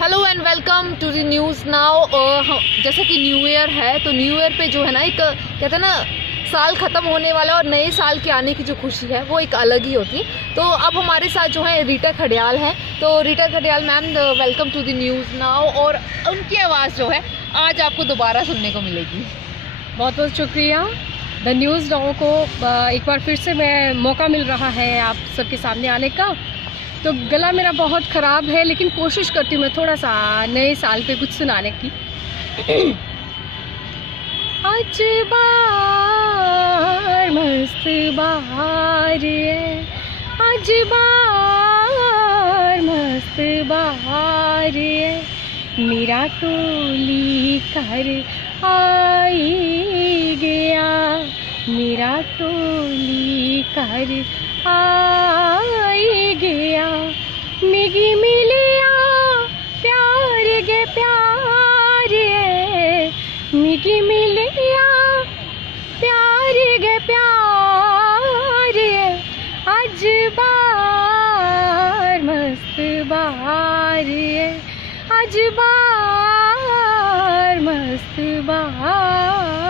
Hello and welcome to the News Now. जैसे कि new year है तो न्यू ईयर पे जो है ना, एक कहते हैं ना, साल ख़त्म होने वाला और नए साल के आने की जो खुशी है वो एक अलग ही होती है। तो अब हमारे साथ जो है रीटा खडियाल हैं। तो Rita Khadiyal ma'am, welcome to the News Now. और उनकी आवाज़ जो है आज आपको दोबारा सुनने को मिलेगी। बहुत बहुत शुक्रिया। द न्यूज़ नाउ को एक बार फिर से मैं मौका मिल रहा है आप सबके सामने आने का। तो गला मेरा बहुत ख़राब है, लेकिन कोशिश करती हूँ मैं थोड़ा सा नए साल पे कुछ सुनाने की। आज बार मस्त बहार है, आज बार मस्त बहार है, मेरा टोली कर आई गया, मेरा टोली कर आई गया, मिगी मिलिया प्यार गे प्यार है, मिगी मिलिया प्यार गे प्यार है, आज बार मस्त बहार है, आज बार मस्त बहार